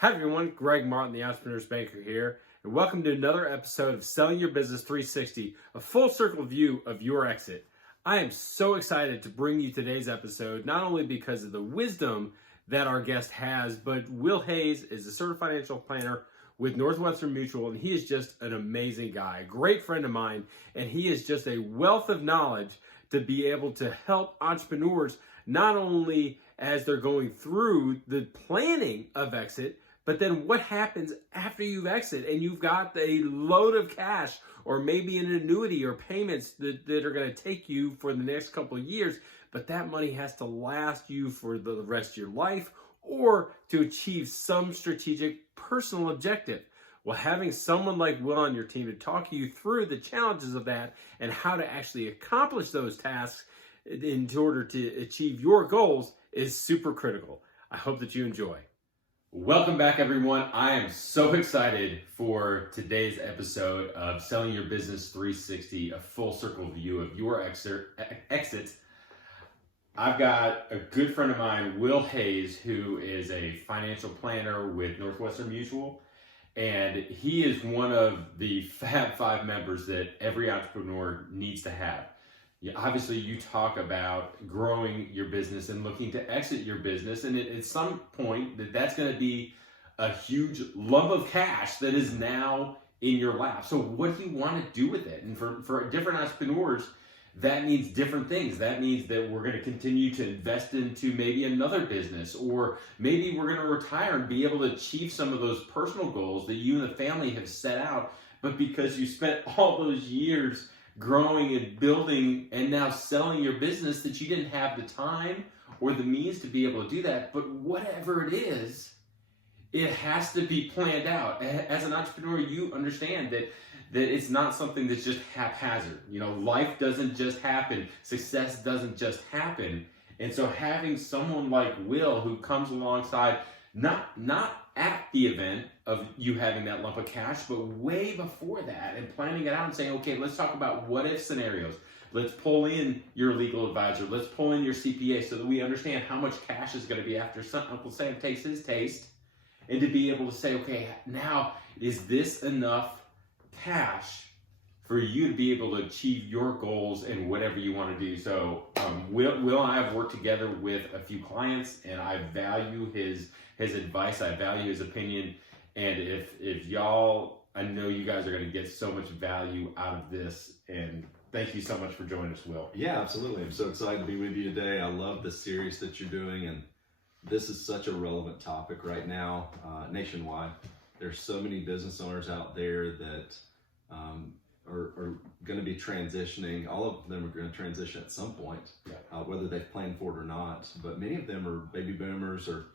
Hi everyone, Greg Martin, the Entrepreneur's Banker here, and welcome to another episode of Selling Your Business 360, a full circle view of your exit. I am so excited to bring you today's episode, not only because of the wisdom that our guest has, but Will Hayes is a certified financial planner with Northwestern Mutual, and he is just an amazing guy, a great friend of mine, and he is just a wealth of knowledge to be able to help entrepreneurs not only as they're going through the planning of exit, but then what happens after you've exit and you've got a load of cash or maybe an annuity or payments that are going to take you for the next couple of years, but that money has to last you for the rest of your life or to achieve some strategic personal objective. Well, having someone like Will on your team to talk you through the challenges of that and how to actually accomplish those tasks in order to achieve your goals is super critical. I hope that you enjoy. Welcome back, everyone. I am so excited for today's episode of Selling Your Business 360, a full circle view of your exit. I've got a good friend of mine, Will Hayes, who is a financial planner with Northwestern Mutual, and he is one of the Fab Five members that every entrepreneur needs to have. Obviously, you talk about growing your business and looking to exit your business, and at some point that's going to be a huge lump of cash that is now in your lap. So what do you want to do with it? And for different entrepreneurs, that means different things. That means that we're going to continue to invest into maybe another business, or maybe we're going to retire and be able to achieve some of those personal goals that you and the family have set out, but because you spent all those years growing and building and now selling your business that you didn't have the time or the means to be able to do that. But whatever it is, it has to be planned out. As an entrepreneur, you understand that it's not something that's just haphazard. Life doesn't just happen. Success doesn't just happen. And so having someone like Will who comes alongside, not at the event of you having that lump of cash, but way before that, and planning it out and saying, okay, let's talk about what if scenarios. Let's pull in your legal advisor. Let's pull in your CPA so that we understand how much cash is going to be after Uncle Sam takes his taste, and to be able to say, okay, now is this enough cash for you to be able to achieve your goals and whatever you want to do. So Will and I have worked together with a few clients, and I value his advice. I value his opinion. And if y'all, I know you guys are going to get so much value out of this. And thank you so much for joining us, Will. Yeah, absolutely. I'm so excited to be with you today. I love the series that you're doing, and this is such a relevant topic right now, nationwide. There's so many business owners out there that are going to be transitioning. All of them are going to transition at some point, whether they've planned for it or not. But many of them are baby boomers or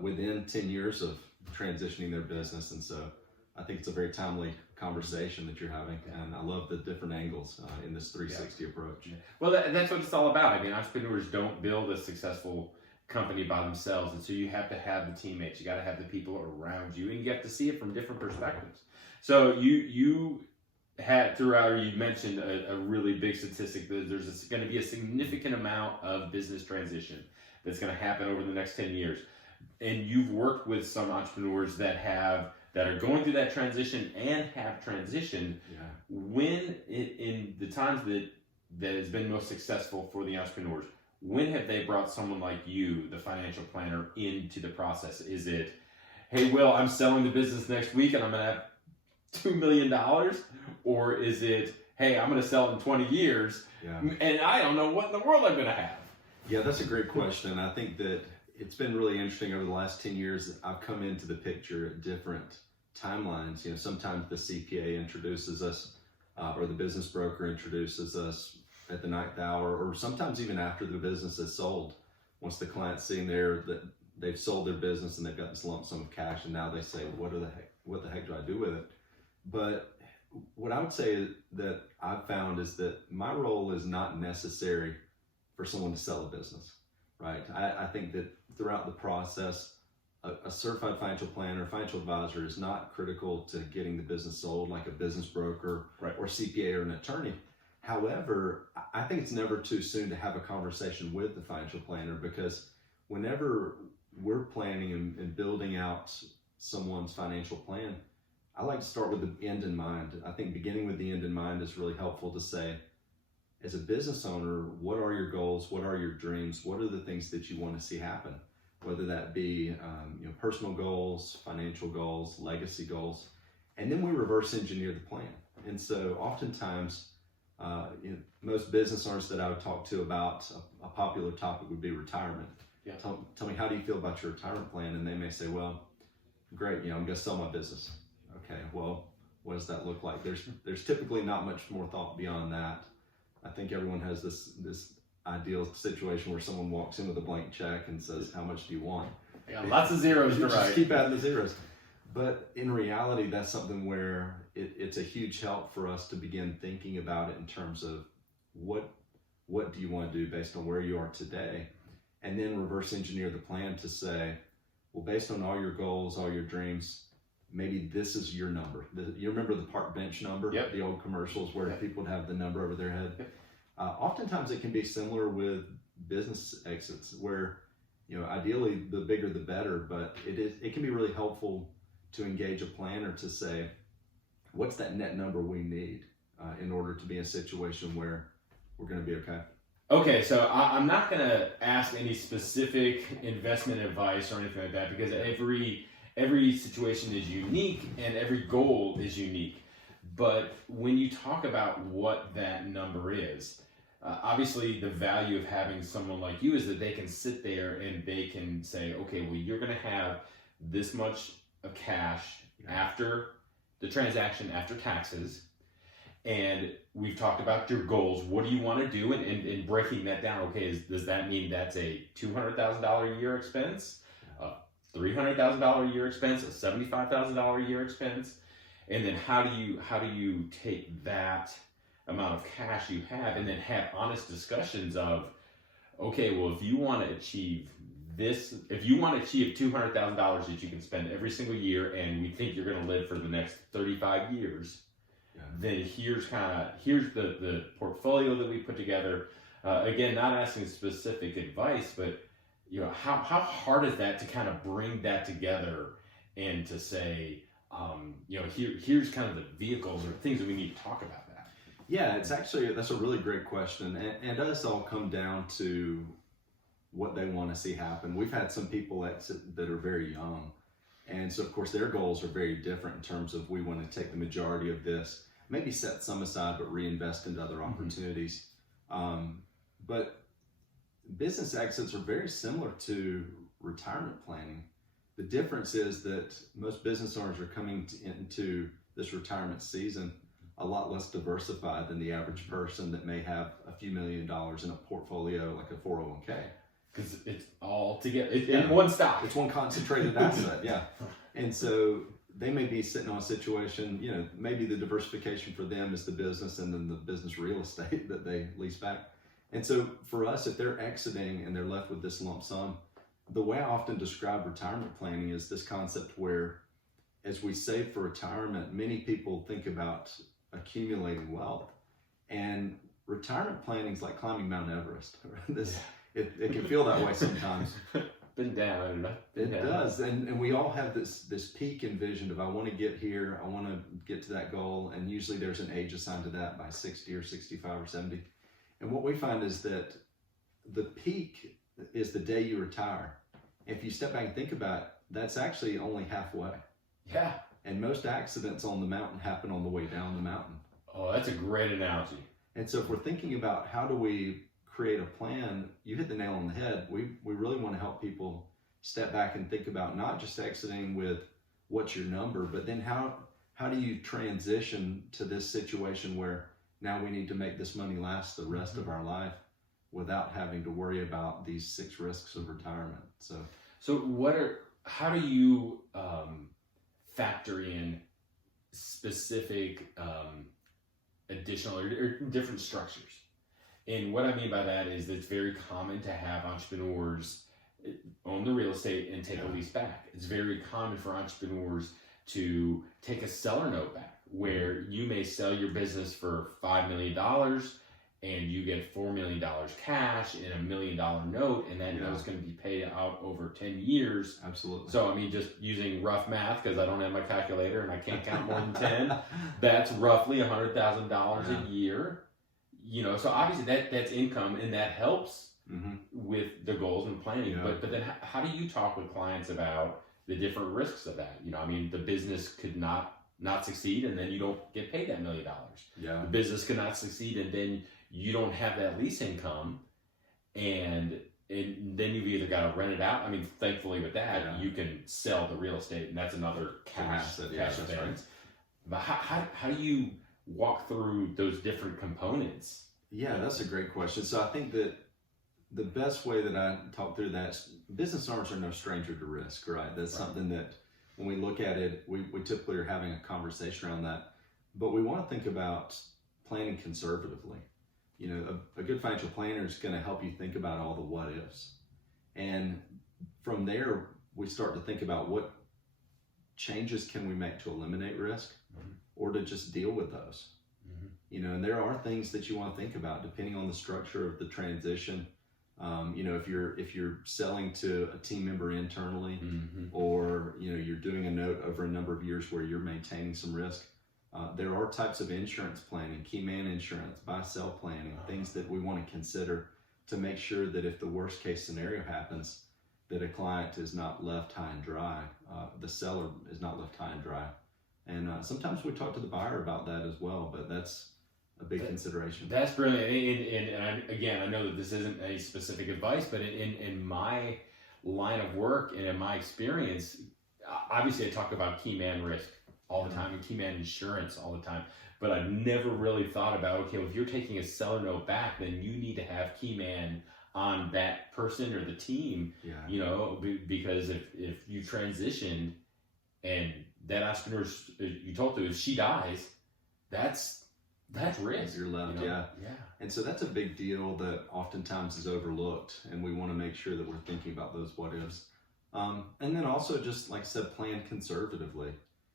within 10 years of transitioning their business. And so I think it's a very timely conversation that you're having. And I love the different angles in this 360 approach. Well, that's what it's all about. I mean, entrepreneurs don't build a successful company by themselves. And so you have to have the teammates. You got to have the people around you, and you have to see it from different perspectives. So you had throughout, you mentioned a really big statistic that there's going to be a significant amount of business transition that's going to happen over the next 10 years. And you've worked with some entrepreneurs that are going through that transition and have transitioned. When in the times that has been most successful for the entrepreneurs, when have they brought someone like you, the financial planner, into the process? Is it, hey, Will, I'm selling the business next week and I'm going to have $2 million? Or is it, hey, I'm going to sell it in 20 years and I don't know what in the world I'm going to have? Yeah, that's a great question. I think that it's been really interesting over the last 10 years. I've come into the picture at different timelines. Sometimes the CPA introduces us or the business broker introduces us at the 9th hour, or sometimes even after the business is sold. Once the client's seeing there that they've sold their business and they've got this lump sum of cash, and now they say, what the heck do I do with it? But what I would say that I've found is that my role is not necessary for someone to sell a business, right? I think that throughout the process, a certified financial planner, financial advisor is not critical to getting the business sold, like a business broker or CPA or an attorney. However, I think it's never too soon to have a conversation with the financial planner, because whenever we're planning and building out someone's financial plan, I like to start with the end in mind. I think beginning with the end in mind is really helpful to say, as a business owner, what are your goals? What are your dreams? What are the things that you want to see happen? Whether that be personal goals, financial goals, legacy goals, and then we reverse engineer the plan. And so oftentimes, most business owners that I would talk to about a popular topic would be retirement. Yeah. Tell me, how do you feel about your retirement plan? And they may say, well, great, I'm going to sell my business. Okay, well, what does that look like? There's typically not much more thought beyond that. I think everyone has this ideal situation where someone walks in with a blank check and says, how much do you want? Yeah, lots of zeros to Just write. keep adding the zeros. But in reality, that's something where it's a huge help for us to begin thinking about it in terms of what do you want to do based on where you are today, and then reverse engineer the plan to say, well, based on all your goals, all your dreams, maybe this is your number. You remember the park bench number? Yep. The old commercials where people would have the number over their head. Yep. Oftentimes it can be similar with business exits where, ideally the bigger the better, but it can be really helpful to engage a planner to say, what's that net number we need in order to be in a situation where we're going to be okay? Okay, so I'm not going to ask any specific investment advice or anything like that, because every situation is unique and every goal is unique. But when you talk about what that number is, obviously the value of having someone like you is that they can sit there and they can say, okay, well, you're going to have this much of cash after the transaction, after taxes, and we've talked about your goals. What do you want to do? And breaking that down, okay, does that mean that's a $200,000 a year expense, a $300,000 a year expense, a $75,000 a year expense? And then how do you take that amount of cash you have and then have honest discussions of, okay, well, if you want to achieve this, if you want to achieve $200,000 that you can spend every single year, and we think you're going to live for the next 35 years, then here's the portfolio that we put together. Again, not asking specific advice, but how hard is that to kind of bring that together and to say, here's kind of the vehicles or things that we need to talk about that. Yeah, that's a really great question, and it does all come down to what they want to see happen. We've had some people that are very young, and so of course their goals are very different in terms of, we want to take the majority of this, maybe set some aside, but reinvest into other opportunities. But business exits are very similar to retirement planning. The difference is that most business owners are coming into this retirement season a lot less diversified than the average person that may have a few $1 million in a portfolio like a 401k. Because it's all together, in one stock. It's one concentrated asset, yeah. And so they may be sitting on a situation, maybe the diversification for them is the business and then the business real estate that they lease back. And so for us, if they're exiting and they're left with this lump sum, the way I often describe retirement planning is this concept where, as we save for retirement, many people think about accumulating wealth. And retirement planning is like climbing Mount Everest. It can feel that way sometimes. Been down. It does. And we all have this peak envisioned of, I want to get here, I want to get to that goal. And usually there's an age assigned to that by 60 or 65 or 70. And what we find is that the peak is the day you retire. If you step back and think about it, that's actually only halfway. Yeah. And most accidents on the mountain happen on the way down the mountain. Oh, that's a great analogy. And so if we're thinking about how do we create a plan, you hit the nail on the head. We really want to help people step back and think about not just exiting with what's your number, but then how do you transition to this situation where now we need to make this money last the rest of our life without having to worry about these 6 risks of retirement. So how do you factor in specific additional or different structures? And what I mean by that is that it's very common to have entrepreneurs own the real estate and take a lease back. It's very common for entrepreneurs to take a seller note back, where you may sell your business for $5 million and you get $4 million cash in $1 million note, and that note's going to be paid out over 10 years. Absolutely. So, I mean, just using rough math, because I don't have my calculator and I can't count more than 10, that's roughly $100,000 a year. You know, so obviously that's income, and that helps with the goals and planning. Yeah. But then how do you talk with clients about the different risks of that? You know, I mean, the business could not succeed, and then you don't get paid that $1 million. Yeah. The business could not succeed, and then you don't have that lease income, and then you've either got to rent it out. I mean, thankfully with that, you can sell the real estate, and that's another cash event. Right. But how do you walk through those different components? Yeah, that's a great question. So I think that the best way that I talk through that is business owners are no stranger to risk, right? That's something that when we look at it, we typically are having a conversation around that, but we want to think about planning conservatively. You know, a good financial planner is going to help you think about all the what ifs. And from there, we start to think about what changes can we make to eliminate risk or to just deal with those. You know, and there are things that you want to think about depending on the structure of the transition. You know, if you're selling to a team member internally, or you know you're doing a note over a number of years where you're maintaining some risk, there are types of insurance planning, key man insurance, buy-sell planning, things that we want to consider to make sure that if the worst case scenario happens, that a client is not left high and dry, the seller is not left high and dry. And sometimes we talk to the buyer about that as well, but that's a big consideration. That's brilliant. And again, I know that this isn't any specific advice, but in my line of work and in my experience, obviously I talk about key man risk all the time and key man insurance all the time, but I've never really thought about, okay, well, if you're taking a seller note back, then you need to have key man on that person or the team, you know, because if you transitioned and that entrepreneur you talk to, if she dies, that's risk. You're left, you know? yeah. And so that's a big deal that oftentimes is overlooked, and we want to make sure that we're thinking about those what ifs. And then also, just like I said, plan conservatively.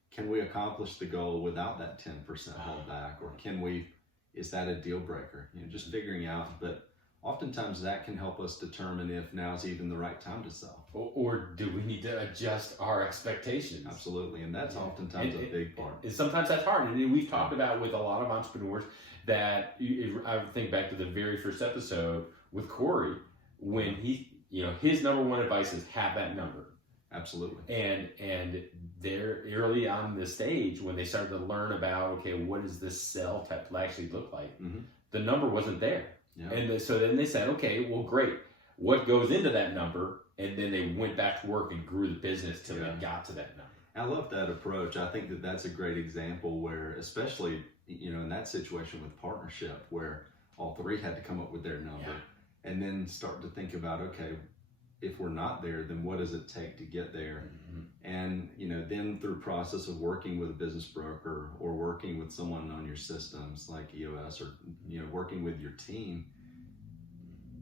Can we accomplish the goal without that 10% holdback, or is that a deal breaker? You know, just figuring out, but oftentimes that can help us determine if now is even the right time to sell. Or do we need to adjust our expectations? Absolutely, and that's oftentimes a big part. And sometimes that's hard, and we've talked about with a lot of entrepreneurs that, I think back to the very first episode with Corey, when his number one advice is have that number. Absolutely. And they're early on the stage when they started to learn about, okay, what does this sell type actually look like? The number wasn't there. Yeah. And so then they said, okay, well, great. What goes into that number? And then they went back to work and grew the business till they got to that number. I love that approach. I think that that's a great example where, especially, you know, in that situation with partnership, where all three had to come up with their number and then start to think about, okay, if we're not there, then what does it take to get there? And, you know, then through process of working with a business broker or working with someone on your systems like EOS, or, you know, working with your team,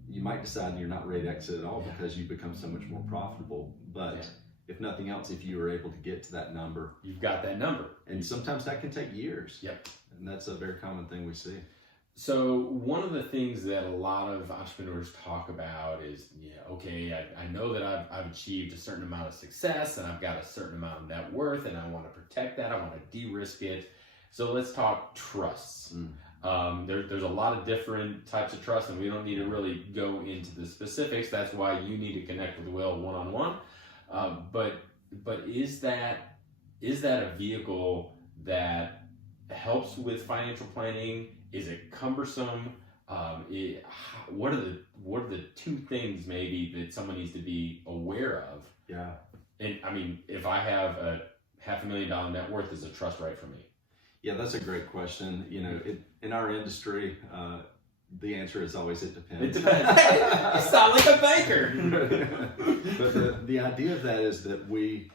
you might decide you're not ready to exit at all because you become so much more profitable. But if nothing else, if you were able to get to that number, you've got that number. And sometimes that can take years. Yep. And that's a very common thing we see. So one of the things that a lot of entrepreneurs talk about is, okay, I know that I've achieved a certain amount of success and I've got a certain amount of net worth and I want to protect that. I want to de-risk it. So let's talk trusts. There's a lot of different types of trusts, and we don't need to really go into the specifics. That's why you need to connect with Will one-on-one. But is that a vehicle that helps with financial planning? Is it cumbersome? What are the two things maybe that someone needs to be aware of? Yeah. And I mean, if I have a $500,000 net worth, is a trust right for me? Yeah, that's a great question. You know, in our industry, the answer is always it depends. It depends. You sound like a banker. But the idea of that is that we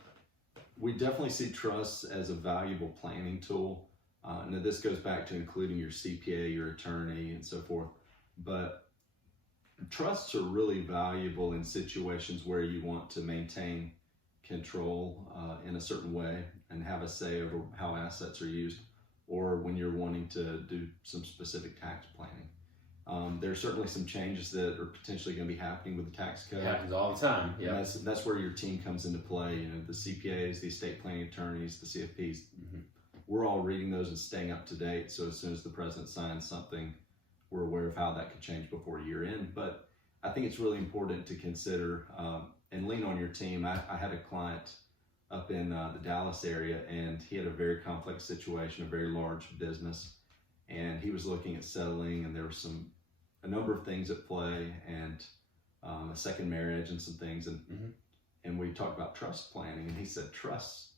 definitely see trusts as a valuable planning tool. Now this goes back to including your CPA, your attorney, and so forth. But trusts are really valuable in situations where you want to maintain control in a certain way and have a say over how assets are used, or when you're wanting to do some specific tax planning. There are certainly some changes that are potentially going to be happening with the tax code. It happens all the time. And Yeah. that's where your team comes into play. You know, the CPAs, the estate planning attorneys, the CFPs. We're all reading those and staying up to date. So as soon as the president signs something, we're aware of how that could change before year end. But I think it's really important to consider and lean on your team. I had a client up in the Dallas area, and he had a very complex situation, a very large business, and he was looking at settling, and there were a number of things at play, and a second marriage and some things, and we talked about trust planning, and he said, trust,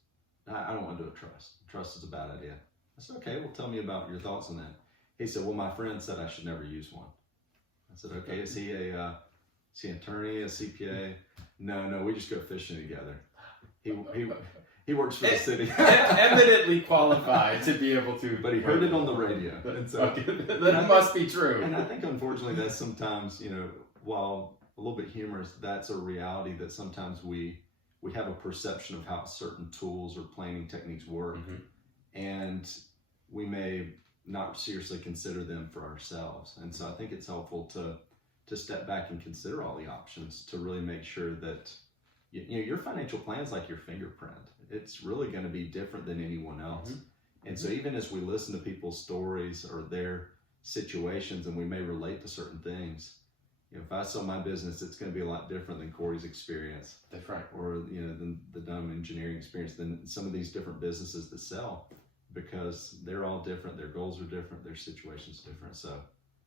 I don't want to do a trust. Trust is a bad idea. I said, okay, well, tell me about your thoughts on that. He said, well, my friend said I should never use one. I said, okay, is he an attorney, a CPA? No, we just go fishing together. He works for the city. Eminently qualified to be able to. But he heard it on the radio. And so, that must be true. And I think, unfortunately, that's sometimes, you know, while a little bit humorous, that's a reality that sometimes we have a perception of how certain tools or planning techniques work. And we may not seriously consider them for ourselves. And so I think it's helpful to step back and consider all the options to really make sure that you know your financial plan is like your fingerprint. It's really going to be different than anyone else. And so even as we listen to people's stories or their situations, and we may relate to certain things, you know, if I sell my business, it's going to be a lot different than Corey's experience. That's right. Or, you know, than the dumb engineering experience, than some of these different businesses that sell, because they're all different. Their goals are different. Their situation's different. So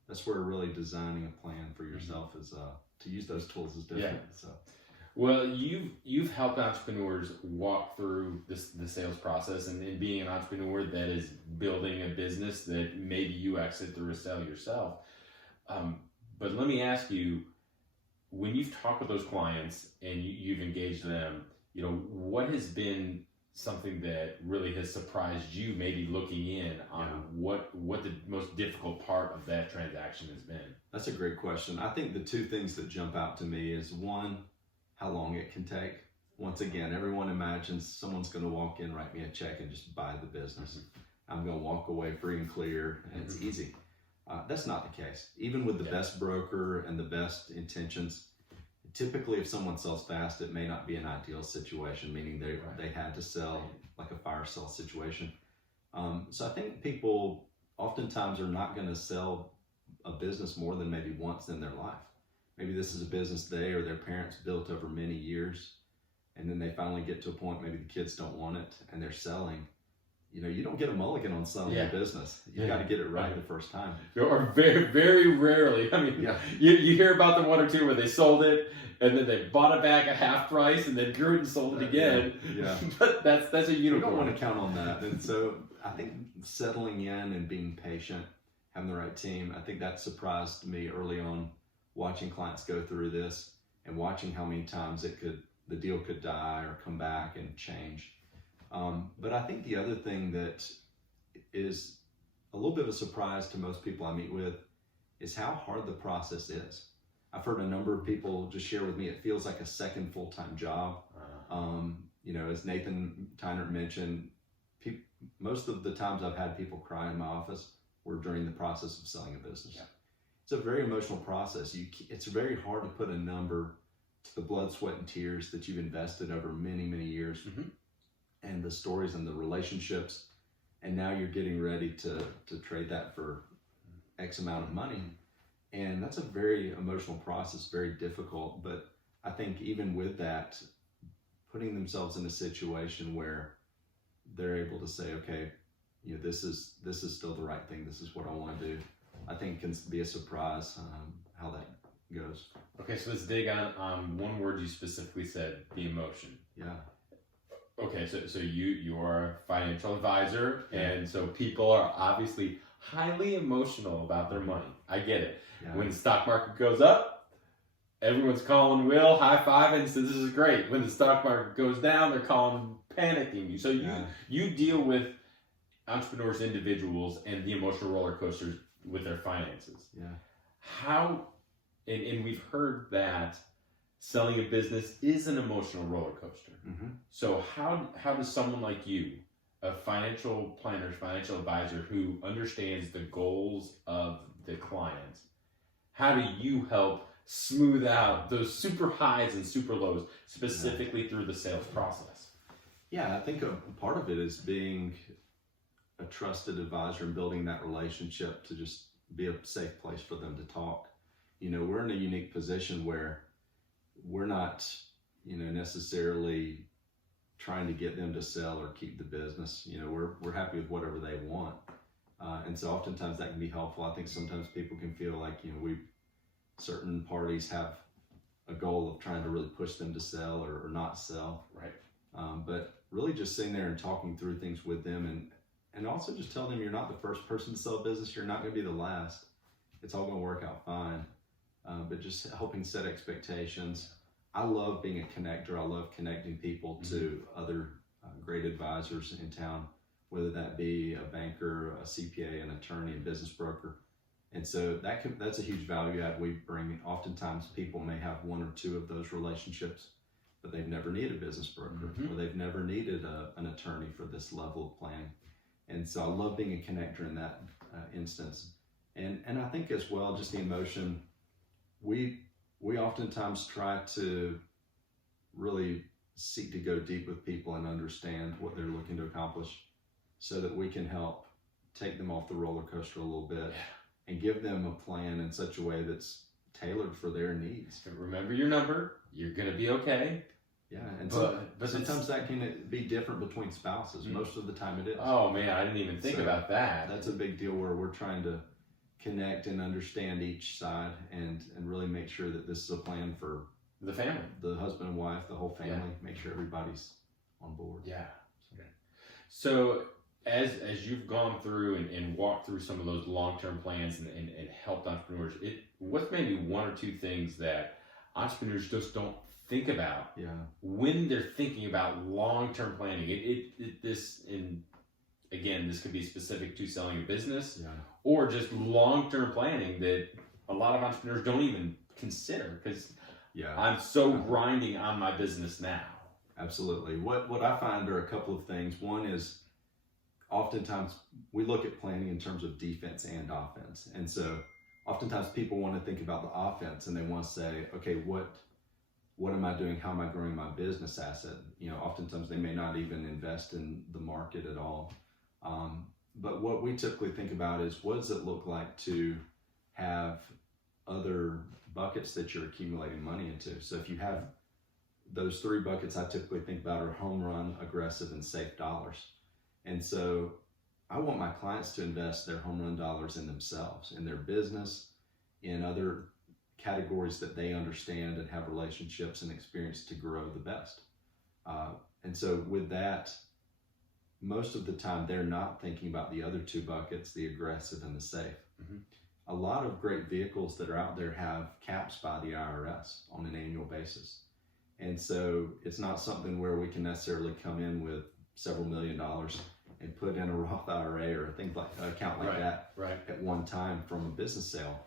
that's where really designing a plan for yourself is to use those tools is different. Yeah. So. Well, you've helped entrepreneurs walk through the sales process, and being an entrepreneur that is building a business that maybe you exit through a sale yourself. But let me ask you, when you've talked with those clients and you've engaged them, you know, what has been something that really has surprised you, maybe looking in on what the most difficult part of that transaction has been? That's a great question. I think the two things that jump out to me is, one, how long it can take. Once again, everyone imagines someone's going to walk in, write me a check, and just buy the business. I'm going to walk away free and clear, and it's easy. That's not the case. Even with the best broker and the best intentions, typically if someone sells fast, it may not be an ideal situation, meaning they had to sell like a fire sale situation. So I think people oftentimes are not going to sell a business more than maybe once in their life. Maybe this is a business they or their parents built over many years, and then they finally get to a point, maybe the kids don't want it and they're selling. You know, you don't get a mulligan on selling your business. You've got to get it right the first time. Or very, very rarely. I mean, you hear about the one or two where they sold it and then they bought it back at half price and then grew it and sold it again. But that's a unicorn. You don't want to count on that. And so I think settling in and being patient, having the right team, I think that surprised me early on, watching clients go through this and watching how many times the deal could die or come back and change. But I think the other thing that is a little bit of a surprise to most people I meet with is how hard the process is. I've heard a number of people just share with me, it feels like a second full-time job. You know, as Nathan Tyner mentioned, most of the times I've had people cry in my office were during the process of selling a business. It's a very emotional process. It's very hard to put a number to the blood, sweat, and tears that you've invested over many, many years. And the stories and the relationships, and now you're getting ready to trade that for X amount of money. And that's a very emotional process, very difficult. But I think even with that, putting themselves in a situation where they're able to say, okay, you know, this is still the right thing. This is what I want to do. I think can be a surprise how that goes. Okay, so let's dig on one word you specifically said, the emotion. Okay, so you are a financial advisor, and so people are obviously highly emotional about their money. I get it. When the stock market goes up, everyone's calling Will, high-fiving, and says this is great. When the stock market goes down, they're calling, panicking you. So you deal with entrepreneurs, individuals, and the emotional roller coasters with their finances. How, and we've heard that selling a business is an emotional roller coaster. So how does someone like you, a financial planner, financial advisor who understands the goals of the client, how do you help smooth out those super highs and super lows, specifically through the sales process? Yeah, I think a part of it is being a trusted advisor and building that relationship to just be a safe place for them to talk. We're in a unique position where we're not, necessarily trying to get them to sell or keep the business. We're happy with whatever they want. And so oftentimes that can be helpful. I think sometimes people can feel like, certain parties have a goal of trying to really push them to sell or not sell. Right. But really just sitting there and talking through things with them and also just tell them you're not the first person to sell a business. You're not going to be the last. It's all going to work out fine. But just helping set expectations. I love being a connector. I love connecting people to other great advisors in town, whether that be a banker, a CPA, an attorney, a business broker. And so that's a huge value add we bring. Oftentimes people may have one or two of those relationships, but they've never needed a business broker or they've never needed an attorney for this level of planning. And so I love being a connector in that instance. And I think as well, just the emotion, we oftentimes try to really seek to go deep with people and understand what they're looking to accomplish so that we can help take them off the roller coaster a little bit and give them a plan in such a way that's tailored for their needs. Remember your number. You're going to be okay. Yeah, and but sometimes that can be different between spouses. Most of the time it is. Oh man, I didn't even think about that. That's a big deal where we're trying to connect and understand each side and really make sure that this is a plan for the family, the husband and wife, the whole family. Make sure everybody's on board. Yeah. Okay. So as you've gone through and walked through some of those long-term plans and helped entrepreneurs, what's maybe one or two things that entrepreneurs just don't think about when they're thinking about long-term planning? This could be specific to selling a business or just long-term planning that a lot of entrepreneurs don't even consider because I'm so grinding on my business now. Absolutely. What I find are a couple of things. One is oftentimes we look at planning in terms of defense and offense. And so oftentimes people want to think about the offense and they want to say, okay, what am I doing? How am I growing my business asset? Oftentimes they may not even invest in the market at all. But what we typically think about is what does it look like to have other buckets that you're accumulating money into? So if you have those three buckets, I typically think about are home run, aggressive, and safe dollars. And so I want my clients to invest their home run dollars in themselves, in their business, in other categories that they understand and have relationships and experience to grow the best. And so with that, most of the time they're not thinking about the other two buckets, the aggressive and the safe. A lot of great vehicles that are out there have caps by the IRS on an annual basis. And so it's not something where we can necessarily come in with several $1 million and put in a Roth IRA or things like an account like that at one time from a business sale.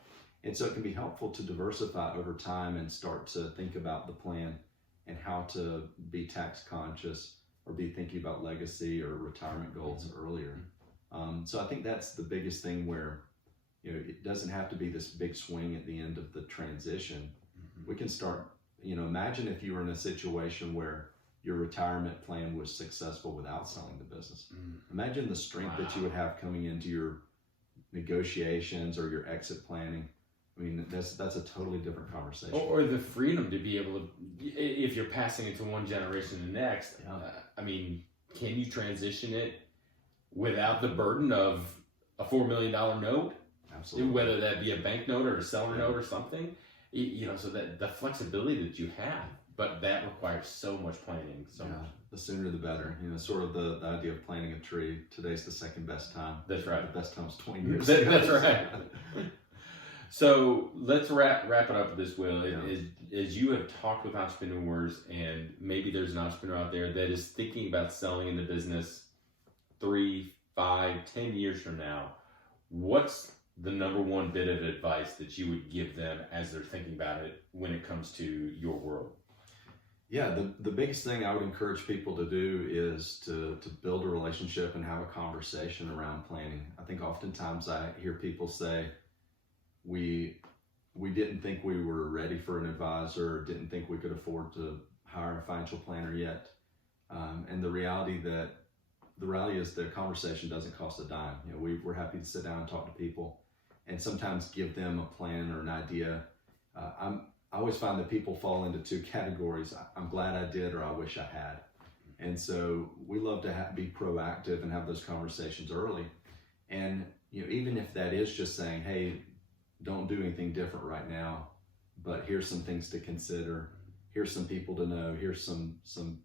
And so it can be helpful to diversify over time and start to think about the plan and how to be tax conscious or be thinking about legacy or retirement goals earlier. So I think that's the biggest thing where it doesn't have to be this big swing at the end of the transition. We can start, imagine if you were in a situation where your retirement plan was successful without selling the business. Imagine the strength that you would have coming into your negotiations or your exit planning. I mean, that's a totally different conversation. Or the freedom to be able to, if you're passing it to one generation to the next, can you transition it without the burden of a $4 million note? Absolutely. Whether that be a bank note or a seller note or something, so that the flexibility that you have, but that requires so much planning. The sooner the better. Sort of the idea of planting a tree. Today's the second best time. That's right. The best time's 20 years. That's right. So let's wrap it up with this, Will. As you have talked with entrepreneurs, and maybe there's an entrepreneur out there that is thinking about selling in the business 3, 5, 10 years from now, what's the number one bit of advice that you would give them as they're thinking about it when it comes to your world? Yeah, the biggest thing I would encourage people to do is to build a relationship and have a conversation around planning. I think oftentimes I hear people say, we we didn't think we were ready for an advisor, didn't think we could afford to hire a financial planner yet. And the reality is the conversation doesn't cost a dime. You know, we're happy to sit down and talk to people and sometimes give them a plan or an idea. I always find that people fall into two categories. I'm glad I did, or I wish I had. And so we love to be proactive and have those conversations early. And, you know, even if that is just saying, hey, don't do anything different right now, but here's some things to consider. Here's some people to know. Here's some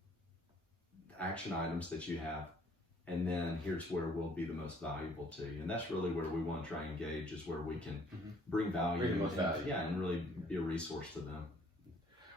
action items that you have. And then here's where we'll be the most valuable to you. And that's really where we want to try and engage, is where we can bring value. Bring the most value. Yeah, and really be a resource to them.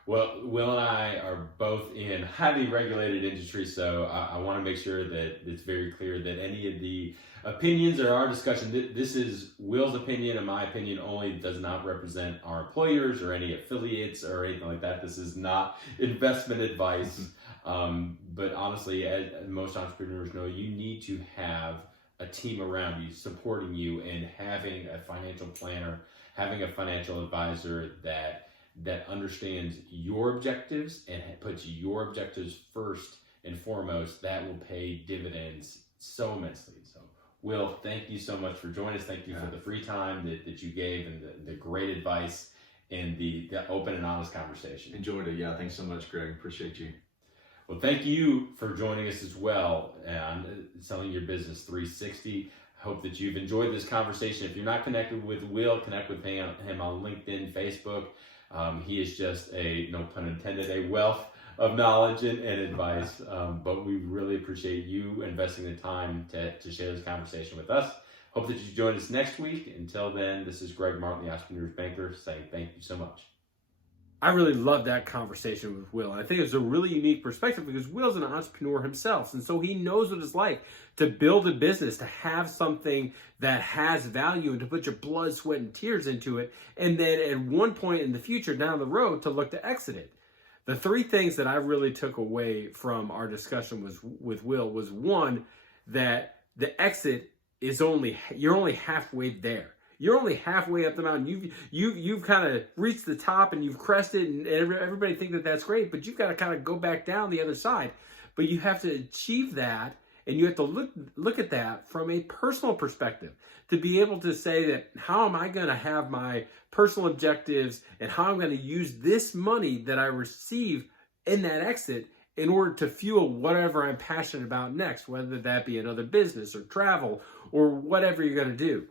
Well, Will and I are both in highly regulated industries, so I want to make sure that it's very clear that any of the opinions or our discussion, this is Will's opinion and my opinion only, does not represent our employers or any affiliates or anything like that. This is not investment advice. But honestly, as most entrepreneurs know, you need to have a team around you supporting you, and having a financial planner, having a financial advisor that understands your objectives and puts your objectives first and foremost, that will pay dividends so immensely. So, Will, thank you so much for joining us. Thank you for the free time that you gave, and the great advice and the open and honest conversation. Enjoyed it. Yeah, thanks so much, Greg. Appreciate you. Well, thank you for joining us as well on Selling Your Business 360. I hope that you've enjoyed this conversation. If you're not connected with Will, connect with him on LinkedIn, Facebook. He is just no pun intended, a wealth of knowledge and advice. But we really appreciate you investing the time to share this conversation with us. Hope that you join us next week. Until then, this is Greg Martin, the Entrepreneur's Banker, saying thank you so much. I really loved that conversation with Will. I think it was a really unique perspective, because Will's an entrepreneur himself. And so he knows what it's like to build a business, to have something that has value, and to put your blood, sweat, and tears into it. And then at one point in the future down the road to look to exit it. The three things that I really took away from our discussion with Will was, one, that the exit is you're only halfway there. You're only halfway up the mountain. You've kind of reached the top and you've crested, and everybody think that that's great, but you've got to kind of go back down the other side. But you have to achieve that, and you have to look at that from a personal perspective, to be able to say that, how am I going to have my personal objectives, and how I'm going to use this money that I receive in that exit in order to fuel whatever I'm passionate about next, whether that be another business or travel or whatever you're going to do.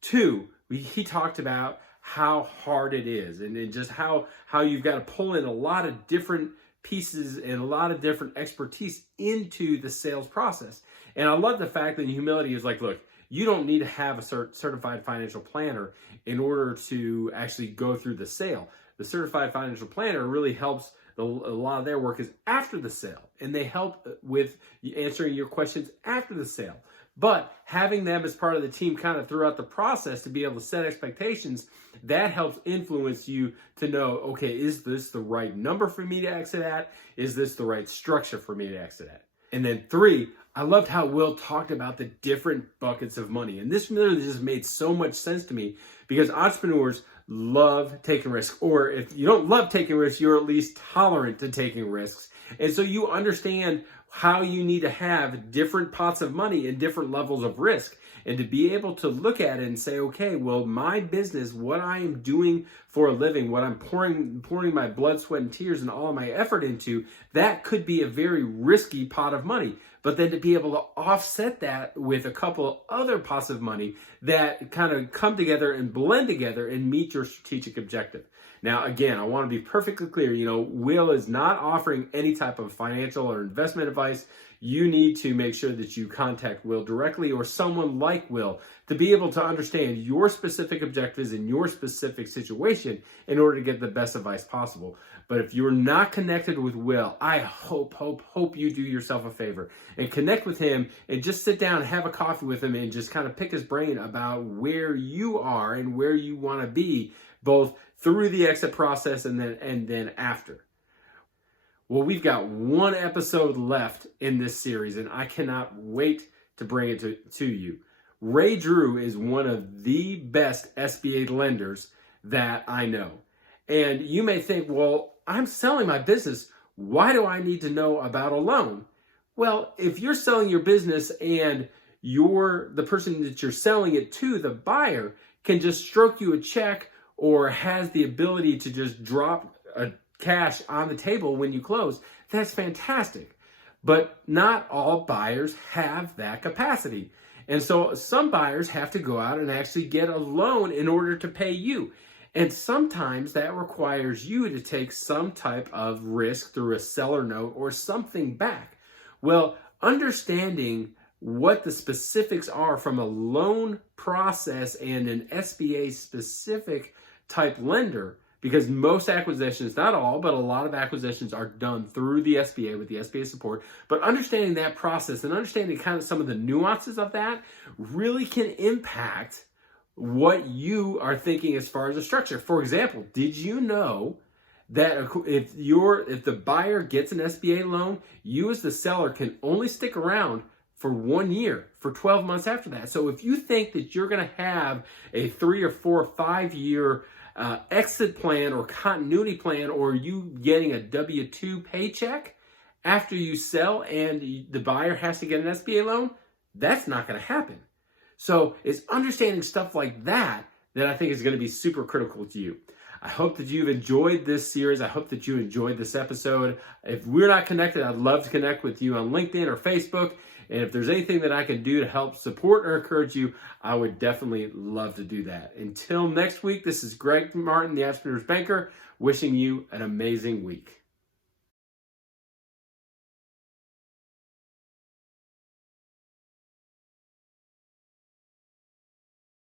Two, he talked about how hard it is, and just how you've got to pull in a lot of different pieces and a lot of different expertise into the sales process. And I love the fact that humility is like, look, you don't need to have a certified financial planner in order to actually go through the sale. The certified financial planner really helps. A lot of their work is after the sale, and they help with answering your questions after the sale. But having them as part of the team kind of throughout the process to be able to set expectations, that helps influence you to know, okay, is this the right number for me to exit at? Is this the right structure for me to exit at? And then three, I loved how Will talked about the different buckets of money. And this really just made so much sense to me, because entrepreneurs love taking risks. Or if you don't love taking risks, you're at least tolerant to taking risks. And so you understand how you need to have different pots of money and different levels of risk, and to be able to look at it and say, okay, well, my business, what I am doing for a living, what I'm pouring my blood, sweat, and tears and all of my effort into, that could be a very risky pot of money. But then to be able to offset that with a couple of other pots of money that kind of come together and blend together and meet your strategic objective. Now, again, I want to be perfectly clear, Will is not offering any type of financial or investment advice. You need to make sure that you contact Will directly, or someone like Will, to be able to understand your specific objectives in your specific situation in order to get the best advice possible. But if you're not connected with Will, I hope you do yourself a favor and connect with him, and just sit down and have a coffee with him and just kind of pick his brain about where you are and where you want to be, both through the exit process and then after. Well, we've got one episode left in this series, and I cannot wait to bring it to you. Ray Drew is one of the best SBA lenders that I know. And you may think, well, I'm selling my business. Why do I need to know about a loan? Well, if you're selling your business and the person that you're selling it to, the buyer, can just stroke you a check or has the ability to just drop a cash on the table when you close, that's fantastic. But not all buyers have that capacity. And so some buyers have to go out and actually get a loan in order to pay you. And sometimes that requires you to take some type of risk through a seller note or something back. Well, understanding what the specifics are from a loan process and an SBA specific type lender, because most acquisitions, not all, but a lot of acquisitions are done through the SBA with the SBA support. But understanding that process and understanding kind of some of the nuances of that really can impact what you are thinking as far as a structure. For example, did you know that if the buyer gets an SBA loan, you as the seller can only stick around for 1 year, for 12 months after that? So if you think that you're going to have a 3 or 4 or 5 year exit plan or continuity plan, or you getting a W-2 paycheck after you sell and the buyer has to get an SBA loan, that's not going to happen. So it's understanding stuff like that that I think is going to be super critical to you. I hope that you've enjoyed this series. I hope that you enjoyed this episode. If we're not connected, I'd love to connect with you on LinkedIn or Facebook. And if there's anything that I can do to help support or encourage you, I would definitely love to do that. Until next week, this is Greg Martin, the Entrepreneur's Banker, wishing you an amazing week.